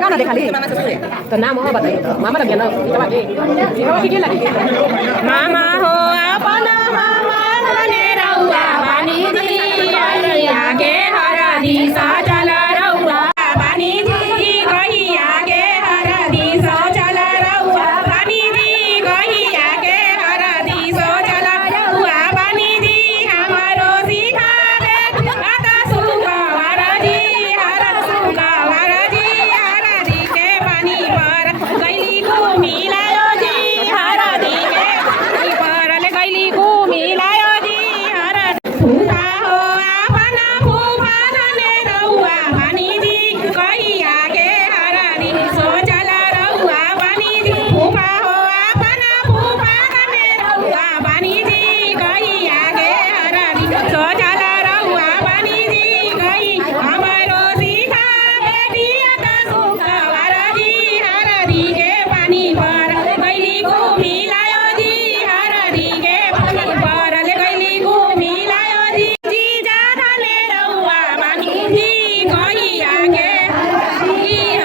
तो नाम हो बताइए तो मामा लग गया ना मामा हो अपना मामा बने रहुआ बानी जी आगे हरा दिशा चला रहुआ बानी जी कहीं आगे हरा दिशा चला रहुआ बानी जी कहीं आगे हरा दिशा चला रहुआ बानी जी हमारो सिखावे आता सुगा हरा जी हरा सुगा हरा जी हरा दी के पानी पर गईली को मिलायो जी हरा दी के पानी पर ले गईली को मिलायो जी हरा फूफा हो अपना फूफा धने रहुआ बानी जी कहीं आगे हरा दी सो चला रहुआ बानी जी फूफा हो अपना फूफा धने रहुआ बानी जी कहीं आगे हरा दी सो चला रहुआ बानी जी कहीं हमारो सीधा बेटी आता सुगा हरा जी हरा दी के पानी पर गईली को मिलायो जी हरा दी के पानी पर ले गईली को मिलायो जी जा धने रहुआ बानी जी कहीं आगे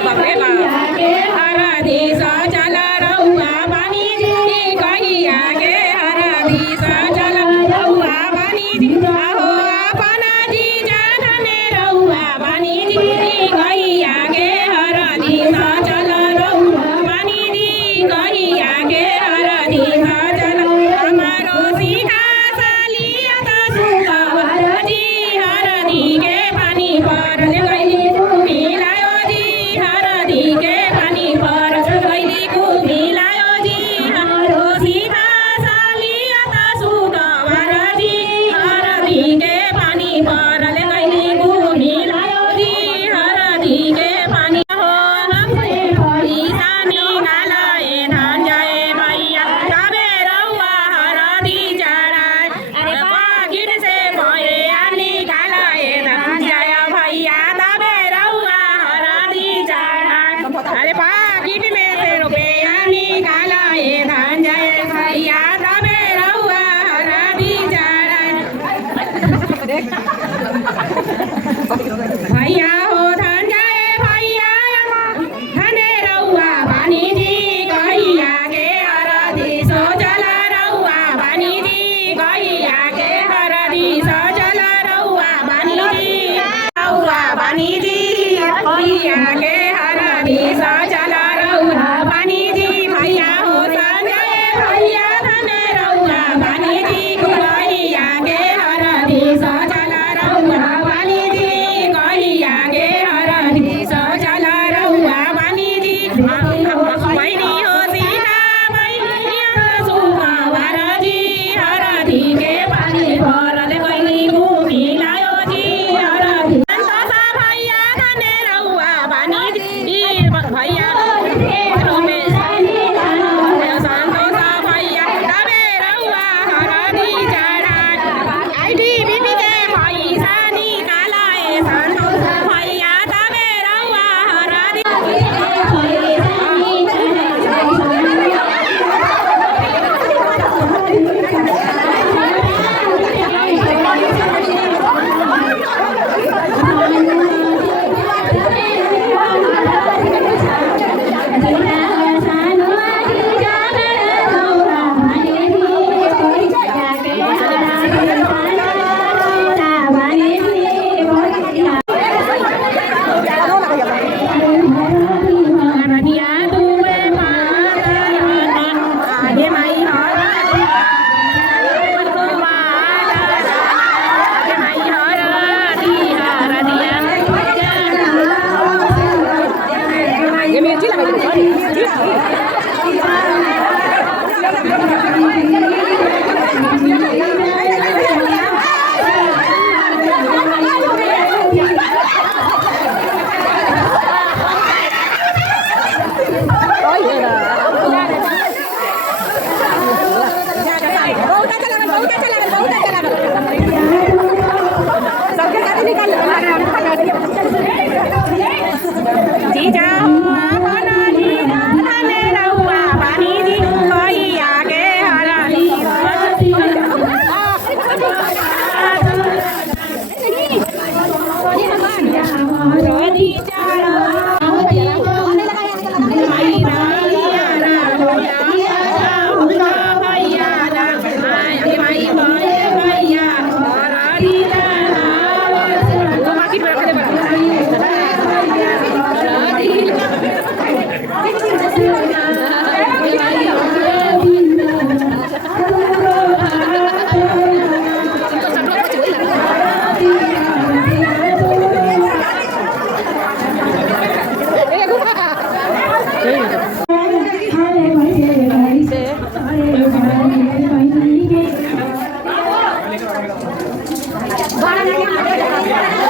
बापरे बाप हरा दी सो चला रहुआ बानी जी कहीं आगे हरा दी सो चला रहुआ बानी जी आहो अपना जी जा धने रहुआ बानी जी कहीं आगे हरा दी सो चला रहुआ बानी जी कहीं आगे हरा दी सो चला हमारो सीधा सालिया तो सुगा हरा जी हरा दी के पानी पर ले गईली को मिलायो जी हरा दी के पानी पर गईली को मिलायो जी हमारो सीधा सालिया तो सुगा हरा जी हरा दी के पानी पर ले गईली को मिलायो जी हरा दी के पानी हो हमसे ईशानी नालाए धान जाए भैया तबे रहुआ हरा दी चढ़ाए अरे पाकिट से भये आनी कालाए धान जाए भैया तबे रहुआ हरा दी चढ़ाए अरे पाकिट में से रुपया निकालाए धान जाए भैया तबे रहुआ हरा दी चढ़ाए भैया हो धान जाए भैया धने रहुआ बानी जी कहीं आगे हरा दी सो चला रहुआ बानी जी कहीं आगे हरा दी सो चला रहुआ बानी जी रहुआ बानी जी कहीं आगे हरा दी सो चला रहुआ बानी जी भैया हो धान जाए भैया धने रहुआ बानी जी कहीं आगे हरा दी सो चला रहुआ बानी जी कहीं आगे Hãy subscribe cho kênh Ghiền Mì Gõ để không bỏ lỡ những video hấp dẫn.